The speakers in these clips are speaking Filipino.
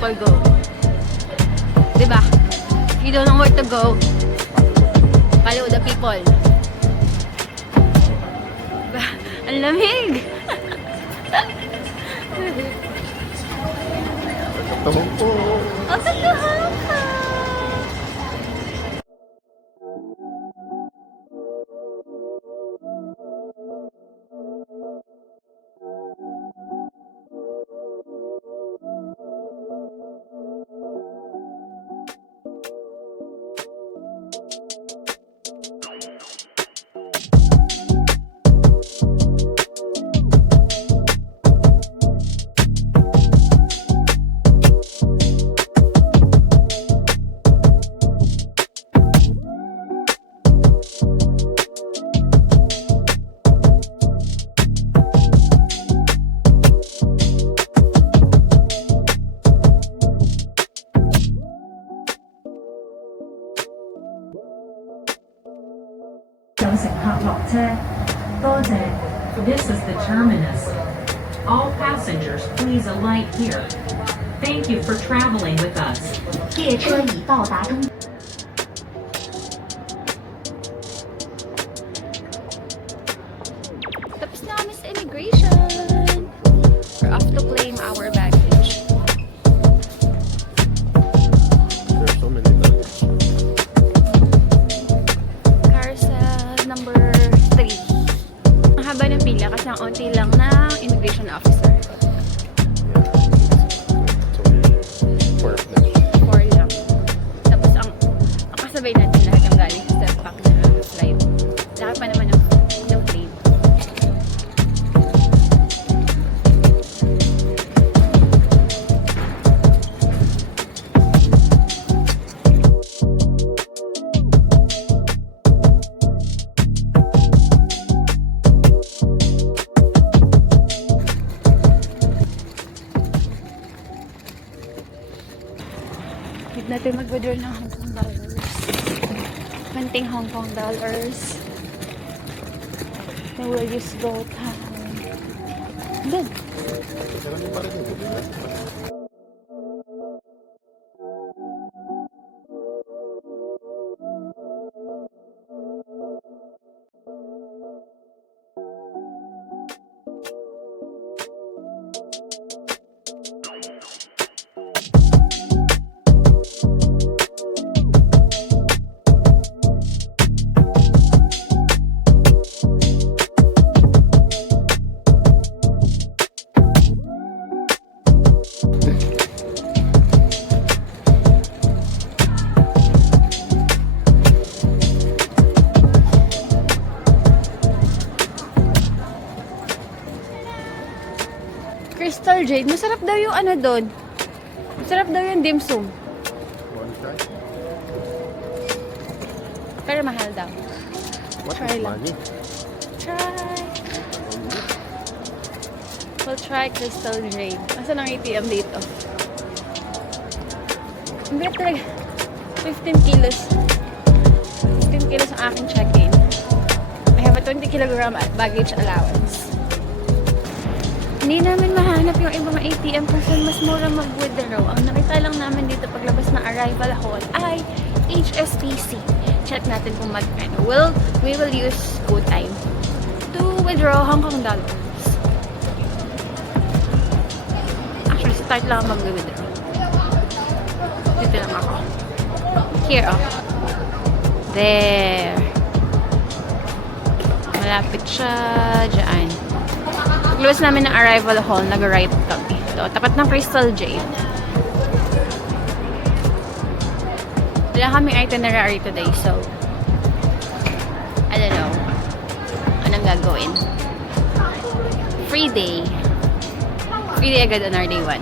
people go. Diba? If you don't know where to go, follow the people. Diba? Ang lamig! Totoo po. Ang totoo ka! This is the terminus. All passengers, please alight here. Thank you for traveling with us. 列车已到达终。 Tapos na kami sa immigration. We're off to claim our baggage. There's so many luggage. Carousel number 3. Ang haba ng pila kasi ang onti lang na immigration officer. So, for flash. 4 lang. Tapos ang kasabay natin lahat ang galing sa step back na flight. Lahat pa naman ng plane. Need natin mag-withdraw ng Hong Kong dollars. Konting Hong Kong dollars. Then we'll just go town. Good. Sarap pa rin ito, di ba? Crystal Jade, masarap daw yung ano doon. Masarap daw yung dim sum. One try. Pero mahal daw. What Try is lang. money? Try. We'll try Crystal Jade. Asan ang ATM dito? Ang bigat talaga. 15 kilos. 15 kilos ang aking check-in. I have a 20 kilogram baggage allowance. Hindi namin mahanap yung ibang ATM kung saan mas mura mag-withdraw. Ang nakita lang namin dito paglabas ng arrival hall ay HSBC. Check natin kung magkano. We will use GoTime to withdraw Hong Kong dollars. Actually, start lang mag-withdraw. Dito lang ako. Here, oh. There. Malapit siya dyan. Paglabas namin ng arrival hall, nag-right kami. So, tapat ng Crystal Jade. Wala kaming itinerary today, so I don't know anong gagawin. Free day. Free day agad on our day 1.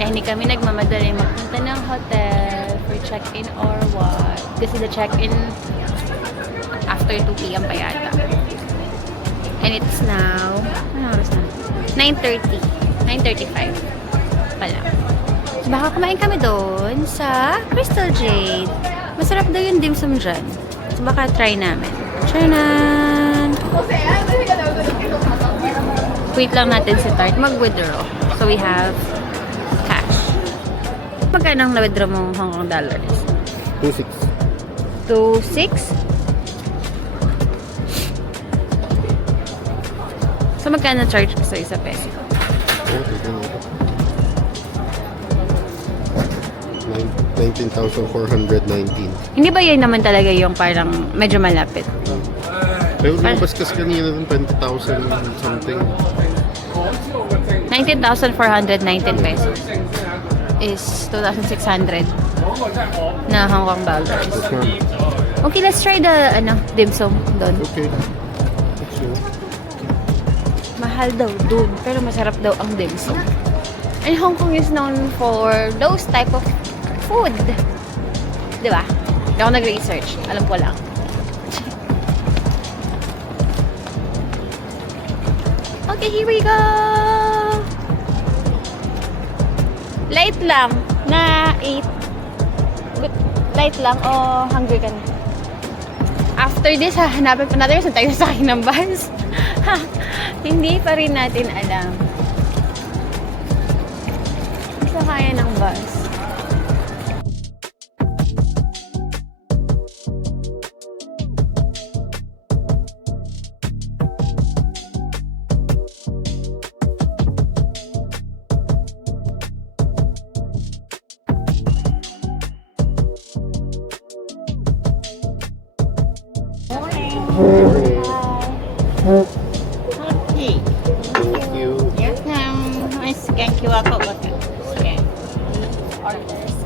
Kaya hindi kami nagmamadali magpunta ng hotel for check-in or what. Kasi the check-in after 2 p.m. pa yata. And it's now, ano oras na? 9:30. 9:35 pala. So, baka kumain kami doon sa Crystal Jade. Masarap daw yung dim sum dyan. So, baka try namin. Try-nan! Wait lang natin si Tart mag-withdraw. So, So we have cash. Magkano ang na-withdraw mong Hong Kong dollars? 2.6. 2.6? So magkano charge ko sa isa peso? Oh, tignan mo ito. 19,419. Hindi ba yun naman talaga yung parang medyo malapit? Pero lumabas kasi kanina ng 20,000 something. 19,419 pesos is 2,600 na Hong Kong dollars. That's not. Okay, let's try the dim sum doon. Okay. That's it. Mahal daw doon, pero masarap daw ang dim sum. And Hong Kong is known for those type of food. Di ba? Hindi ako nag-research. Alam ko lang. Okay, here we go! Light lang na 8. Light lang o hungry ka na? After this, hahanapin pa natin kung saan tayo sasakay ng bus. Hindi pa rin natin alam. Sakayan ng bus. Thank you. Yes, ma'am. I scan QR code. Scan. Orders.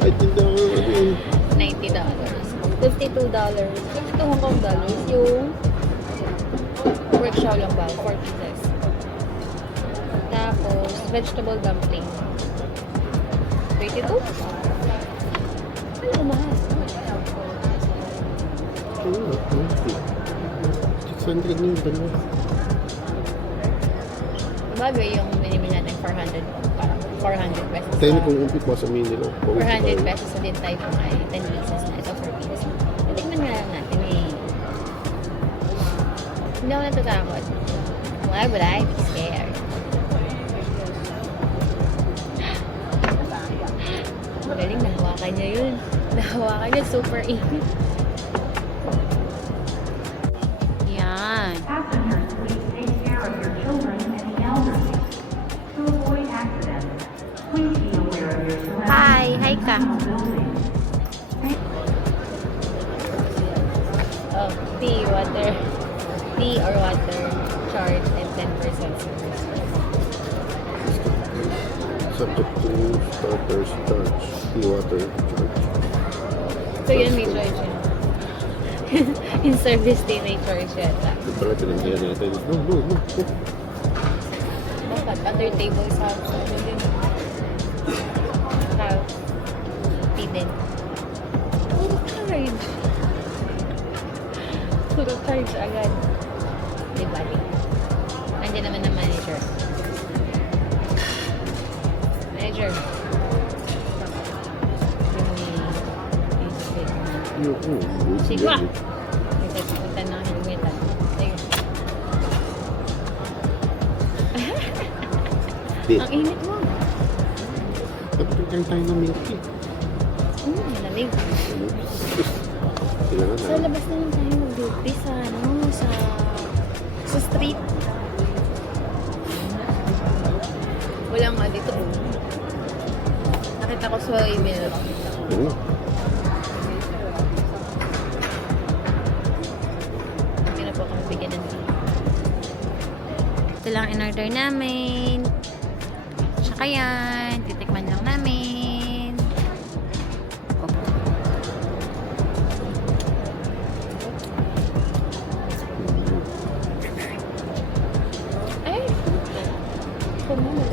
I think that $90. $52. 52 Hong Kong dollars. Yung pork chow lang ba? 4 pieces. Tapos, vegetable dumpling. 22? Ano mahal? 600 na yung dalawa. Bagay yung minimum natin 400. Parang 400 pesos. Tayo na kung umpit mo sa nila. 400 pesos na din tayo kung ay 10 pieces na. Ito 4 pieces. Tignan nga lang natin eh. Hindi ako natatakot. Why would I be scared? Magaling, nahawakan niya yun. Nahawakan niya, super init. Yan. Passengers, please take care of your children and the elderly. To avoid accidents, please be aware of your surroundings. Hi! Hi ka! Buildings. Oh, tea, water. Tea or water charge and 10% service. Subject to starters charge. Tea water charge. So yun, may charge yun. In service day, may charge yata. Ito pala pinagdiyan natin. No. Dapat, under table sa ano din. Sa tea din. Puro charge. Puro charge agad. Diba? Nandiyan naman ang manager. Manager. Sigwa. Nagsasakitan ng helmetan. Ayun. Ang init mo. Dapat nagkain tayo ng milk tea. Malamig. Kailangan Sa labas na lang tayo mag-duty sa sa street. Wala nga dito. Nakita ko sa email. Oo. Hindi na po kami bigyan ng tea. Ito lang in-order namin. Tsaka yan. Titikman lang namin. Oh. Ay! Ito naman.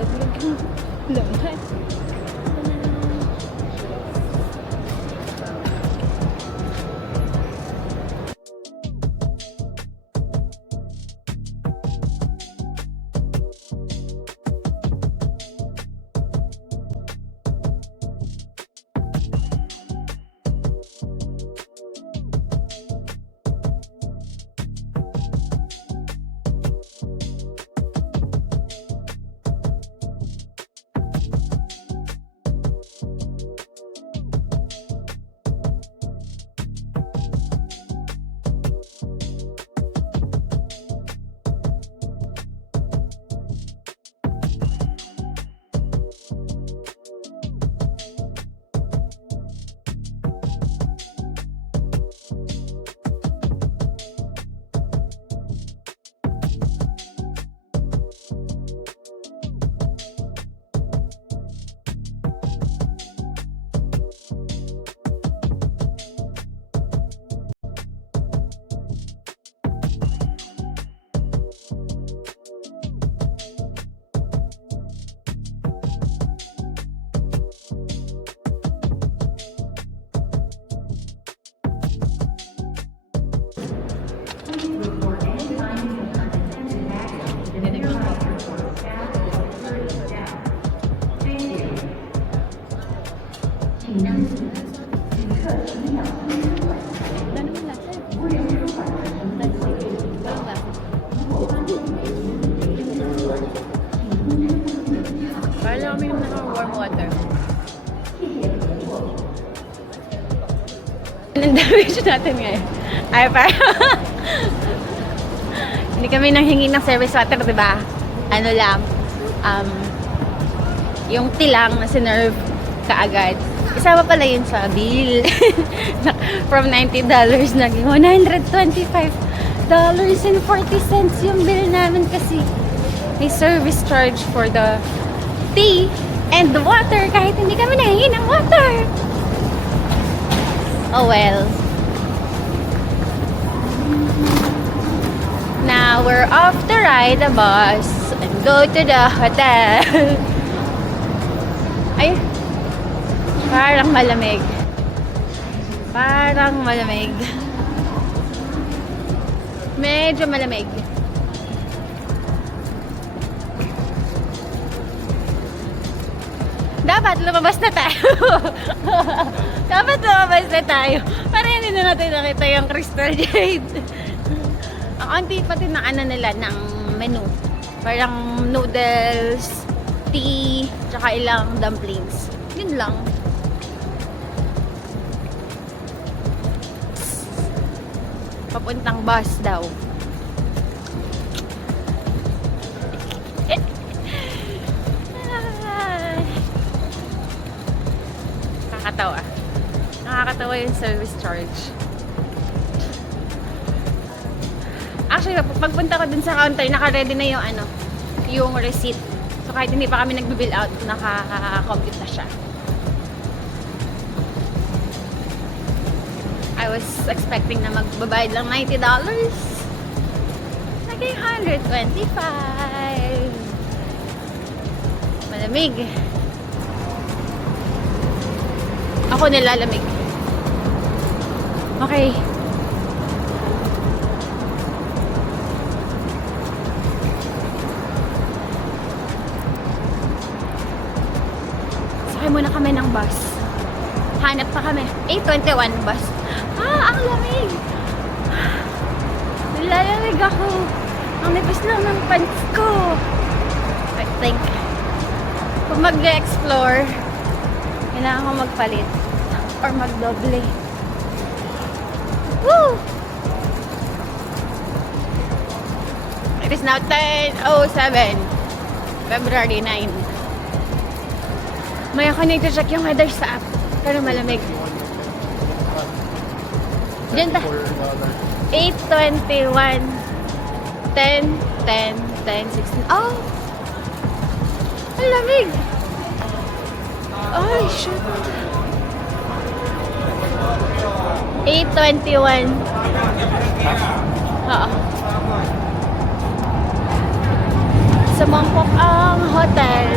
Para lang kami yung naka-warm water. Ang damage natin ngayon. Ay, parang hindi kami nanghingi ng service water, di ba? Ano lang, yung tilang na sinerve kaagad. Isama pala yun sa bill. From $90, naging $125.40 yung bill namin kasi may service charge for the tea and the water kahit hindi kami nahingi ng water. Oh well. Now we're off to ride the bus and go to the hotel. Ay, parang malamig. Parang malamig. Medyo malamig. Dapat lumabas na tayo. Dapat lumabas na tayo. Para hindi na natin nakita yung Crystal Jade. Ang auntie pati na ano nila ng menu. Parang noodles, tea, tsaka ilang dumplings. Yun lang. Papuntang bus daw. Nakakatawa. Nakakatawa yung service charge. Actually, pagpunta ko dun sa counter, naka-ready na yung ano, yung receipt. So kahit hindi pa kami nagbe-bill out, naka-compute na siya. I was expecting na magbabayad lang $90. Naging $125. Malamig. Ako nilalamig. Okay. Sakay muna kami ng bus. Hanap pa kami. 8:21 bus. Ang lamig. Nilalamig ako. Ang nipis lang ng pants ko. I think kung mag-explore, kailangan ko magpalit or magdoble. Woo! It is now 10:07 February 9. May ako nag-check yung weather sa app pero malamig. Diyan ta. 8:21 10, 10, 10, 16. Oh! Ang lamig! Ay, shoot. 8:21. Oo. Sa Mangkok ang hotel.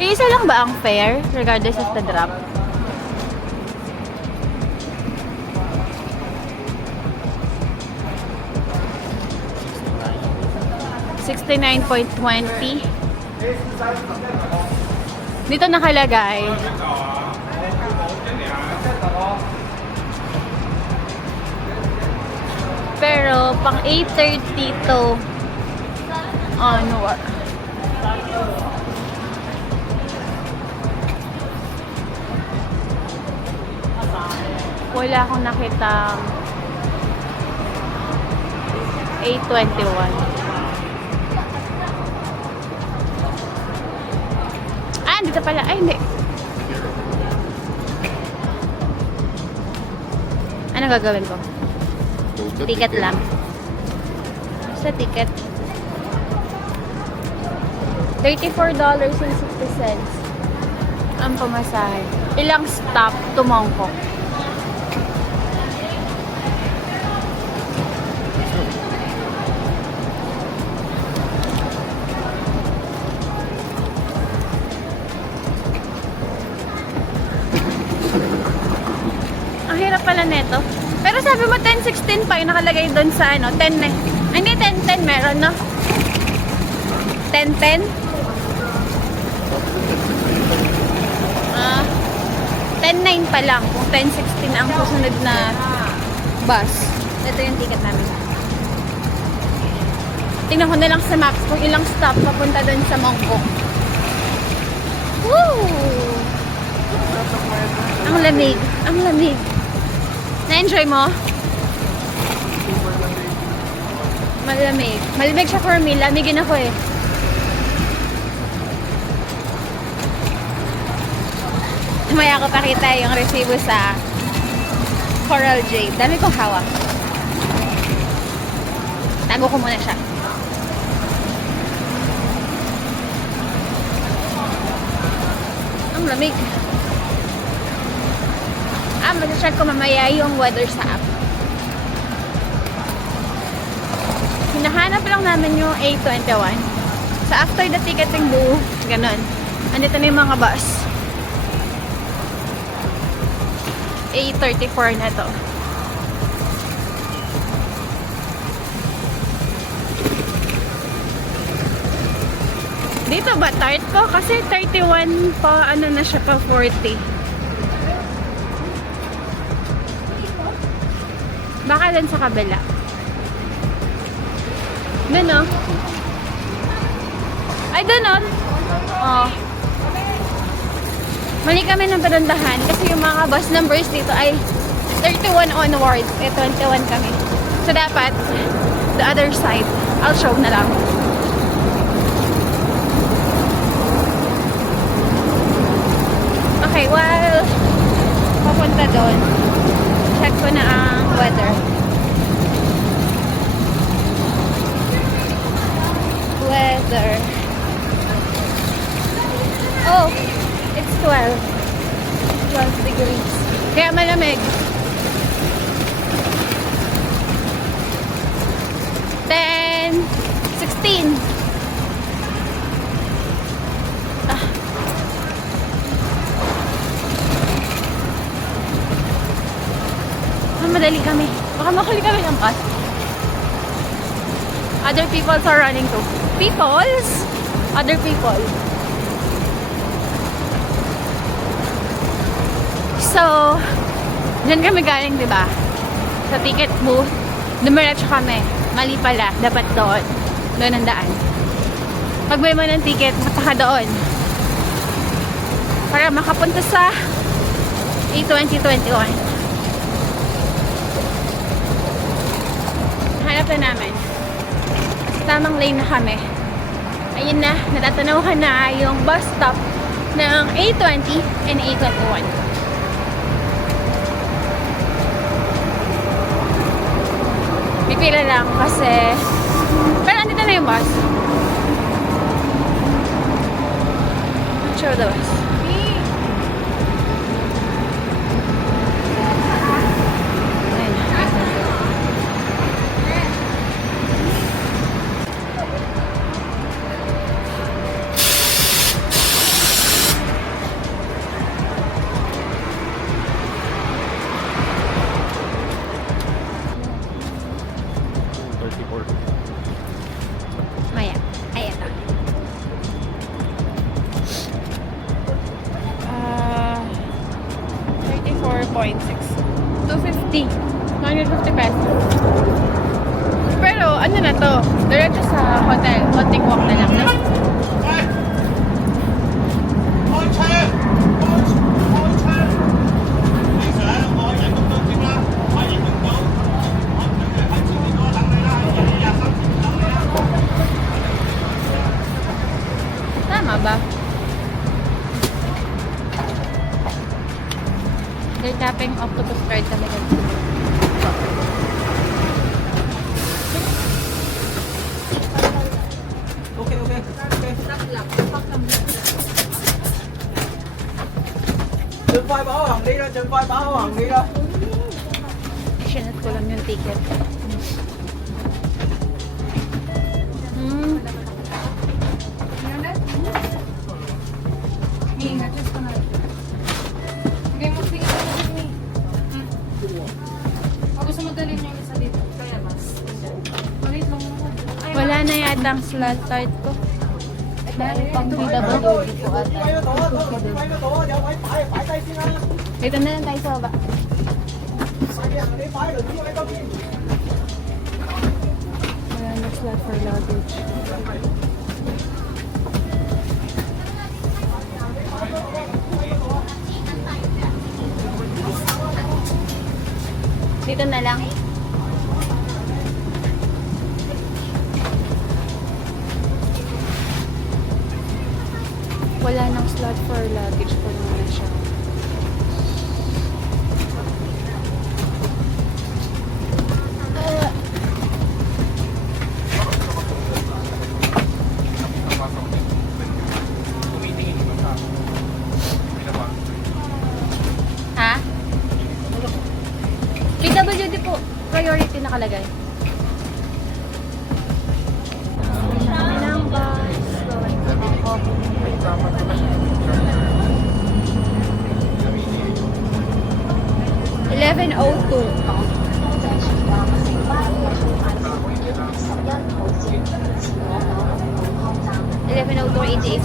Isa lang ba ang fare regardless of the drop? $69.20. Dito nakalagay. Pero pang 8:30 to ano wala akong nakitang 8:21. Dito pala. Ay, hindi. Ano gagawin ko? Ticket lang. Sa ticket. $34.60 ang pamasahe. Ilang stop to Mangkok? pala neto. Pero sabi mo 10-16 pa yung nakalagay doon sa ano, 10 eh. Ay, hindi, 10-10 meron, no? 10-10? Ah, 10-9 pa lang. Kung 10-16 ang susunod na bus. Ito yung ticket namin. Tingnan ko na lang sa maps kung ilang stop papunta doon sa Mongkok. Woo! Ang lamig. Ang lamig. Na-enjoy mo? Malamig. Malamig siya for me. Lamigin ako eh. Mamaya ko pakita yung resibo sa Coral Jade. Dami kong hawak. Tago ko muna siya. Ang lamig. Mag-check ko mamaya yung weather sa app. Hinahanap lang namin yung A21. So after the ticketing booth, ganun. Andito na yung mga bus. A34 na to. Dito ba tart ko? Kasi 31 pa, ano na siya pa 40. Baka dun sa kabila. Dun o. Ay, dun o. Oh. Mali kami ng pinuntahan kasi yung mga bus numbers dito ay 31 onwards. 21 kami. So, dapat the other side. I'll show na lang. Okay, while papunta doon, check ko na ang weather. Weather. Oh, it's 12. 12 degrees. Kaya malamig. 10, 16. Madali kami. Baka makuli kami ng bus. Other peoples are running too. Peoples? Other people. So, dyan kami galing, diba? Sa ticket booth. Dumiretso kami. Mali pala. Dapat doon. Doon ang daan. Pag may mo ng ticket, mataka doon. Para makapunta sa A2021. Hanap na namin. Tamang lane na kami. Ayun na, natatanaw na yung bus stop ng A20 and A21. Pipila lang kasi pero andito na yung bus. Show the bus. Maya. Ay, ito. 34.6. 250. 950 pesos. Pero, ano na to? Diretso sa hotel. Konting walk na lang. No? Tama ba? They're tapping octopus card sa mga. Đừng coi báo hỏng đi đó, đừng coi báo hỏng đi đó. Sinat ko lang yung ticket. Maganda ang slot card ko. Pang PWD po ata. Dito na lang tayo sa baba. Wala na slot for luggage. Dito na lang. Wala nang slot for luggage po naman siya. Ha? PWD po. Priority nakalagay. Ng bus. Going to Bangkok. 11:02.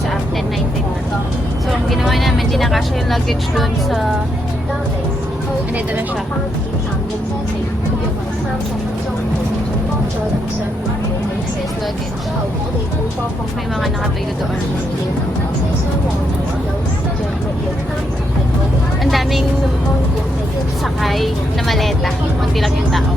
sa 10.19 na. So, ang ginawa namin, dinakasya yung luggage doon sa... Andito na siya. Says luggage. May mga nakatayo doon. Ang daming sakay na maleta. Kunti lang yung tao.